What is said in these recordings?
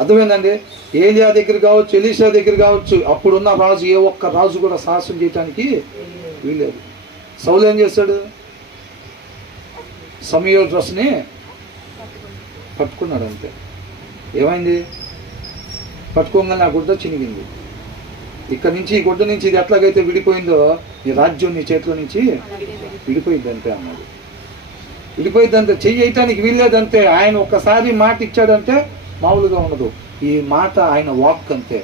అర్థమైందండి? ఏలియా దగ్గర కావచ్చు, ఎలీషా దగ్గర కావచ్చు, అప్పుడున్న రాజు ఏ ఒక్క రాజు కూడా సాహసం చేయటానికి వీలేదు. సౌలు ఏం చేశాడు? సమూయేలు డ్రెస్ని పట్టుకున్నాడు అంతే. ఏమైంది? పట్టుకోగానే ఆ గుడ్డ చినిగింది. ఇక్కడ నుంచి ఈ గుడ్డ నుంచి ఇది ఎట్లాగైతే విడిపోయిందో నీ రాజ్యం నీ చేతిలో నుంచి విడిపోయింది అంతే అన్నాడు. విడిపోయిందంటే చెయ్యి వేయటానికి వీల్లేదంతే. ఆయన ఒక్కసారి మాట ఇచ్చాడంటే మామూలుగా ఉండదు. ఈ మాట ఆయన వాక్ అంతే.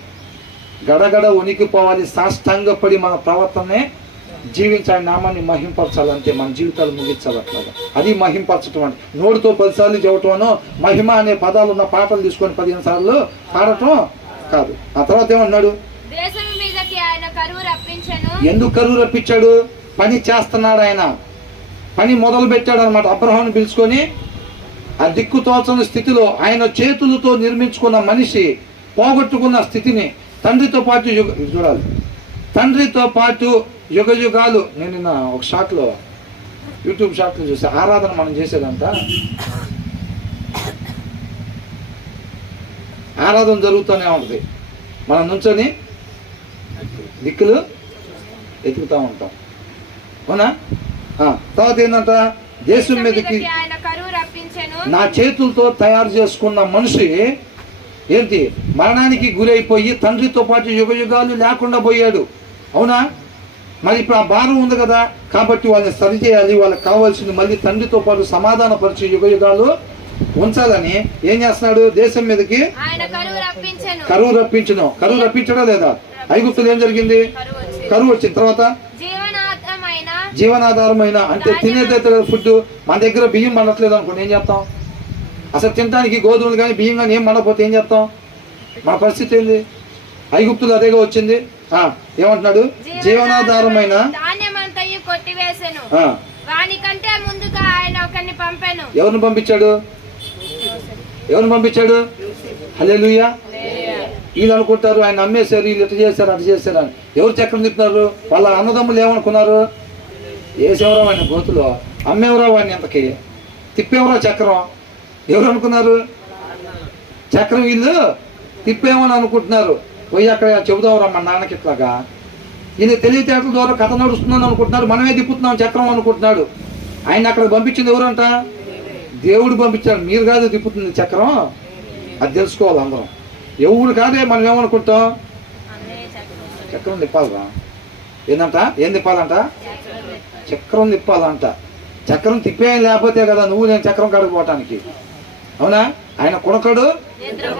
గడగడ ఉనికిపోవాలి, సాష్టాంగపడి మన ప్రవర్తనే జీవించాలి, నామాన్ని మహింపరచాలంటే, మన జీవితాలు ముగించాలి. అట్లాగా అది మహింపరచటం అంటే. నోటితో 10 సార్లు చెప్పటమనో మహిమ అనే పదాలు ఉన్న పాటలు తీసుకొని 15 సార్లు పాడటం కాదు. ఆ తర్వాత ఏమన్నాడు? ఎందుకు కరువు రప్పించాడు? పని చేస్తున్నాడు ఆయన, పని మొదలు పెట్టాడు అనమాట. అబ్రహాముని పిలుచుకొని ఆ దిక్కు తోచని స్థితిలో ఆయన చేతులతో నిర్మించుకున్న మనిషి పోగొట్టుకున్న స్థితిని తండ్రితో పాటు చూడాలి. తండ్రితో పాటు యుగ యుగాలు. నేను నిన్న ఒక షాట్లో, యూట్యూబ్ షాట్లో చూసా. ఆరాధన మనం చేసేదంతా ఆరాధన జరుగుతూనే ఉంటుంది. మనం నుంచొని దిక్కులు ఎతుకుతూ ఉంటాం, అవునా? తర్వాత ఏంటంట? దేశం మీదకి నా చేతులతో తయారు చేసుకున్న మనిషి ఏంటి? మరణానికి గురైపోయి తండ్రితో పాటు యుగ యుగాలు లేకుండా పోయాడు, అవునా? మరి ఇప్పుడు ఆ భారం ఉంది కదా, కాబట్టి వాళ్ళని సరిచేయాలి. వాళ్ళకి కావాల్సింది మళ్ళీ తండ్రితో పాటు సమాధాన పరిచి యుగ యుగాలు ఉంచాలని ఏం చేస్తున్నాడు? దేశం మీదకి కరువు రప్పించను. కరువు రప్పించడా లేదా? ఐగుప్తులు ఏం జరిగింది? కరువు వచ్చిన తర్వాత జీవనాధారమైన అంటే తినేదైతే ఫుడ్ మన దగ్గర బియ్యం పండట్లేదు అనుకోండి, ఏం చేస్తాం? అసలు తినడానికి గోధుమలు కానీ బియ్యం కానీ ఏం పండకపోతే ఏం చేస్తాం? మన పరిస్థితి ఏంది? ఐగుప్తులు అదేగా వచ్చింది. ఏమంటున్నాడు? జీవనాధారమైన ఎవరిని పంపించాడు? ఎవరిని పంపించాడు? హల్లెలూయా. వీళ్ళు అనుకుంటారు ఆయన అమ్మేశారు, వీళ్ళు ఇటు చేశారు అటు చేశారు అని. ఎవరు చక్రం తిప్పుతున్నారు? వాళ్ళ అన్నదమ్ములు ఏమనుకున్నారు? వేసేవరా వాడిని గోతులో, అమ్మేవరా వాడిని ఎంతకి, తిప్పేవరా చక్రం. ఎవరు అనుకున్నారు? చక్రం వీళ్ళు తిప్పేమని అనుకుంటున్నారు. పోయి అక్కడ చెబుదావరా మన నాన్నకి ఇట్లాగా. ఈయన తెలివితేటల ద్వారా కథ నడుస్తుందని అనుకుంటున్నారు. మనమే తిప్పుతున్నాం చక్రం అనుకుంటున్నాడు. ఆయన అక్కడ పంపించింది ఎవరంట? దేవుడు పంపించాడు. మీరు కాదు తిప్పుతుంది చక్రం, అది తెలుసుకోవాలి అందరం. ఎవడు కాదే మనం ఏమనుకుంటాం? చక్రం తిప్పాలరా. ఏందంట? ఏం తిప్పాలంట? చక్రం తిప్పాలంట. చక్రం తిప్పేం లేకపోతే కదా నువ్వు నేను చక్రం కడుక్కోవటానికి, అవునా? ఆయన కొనకడు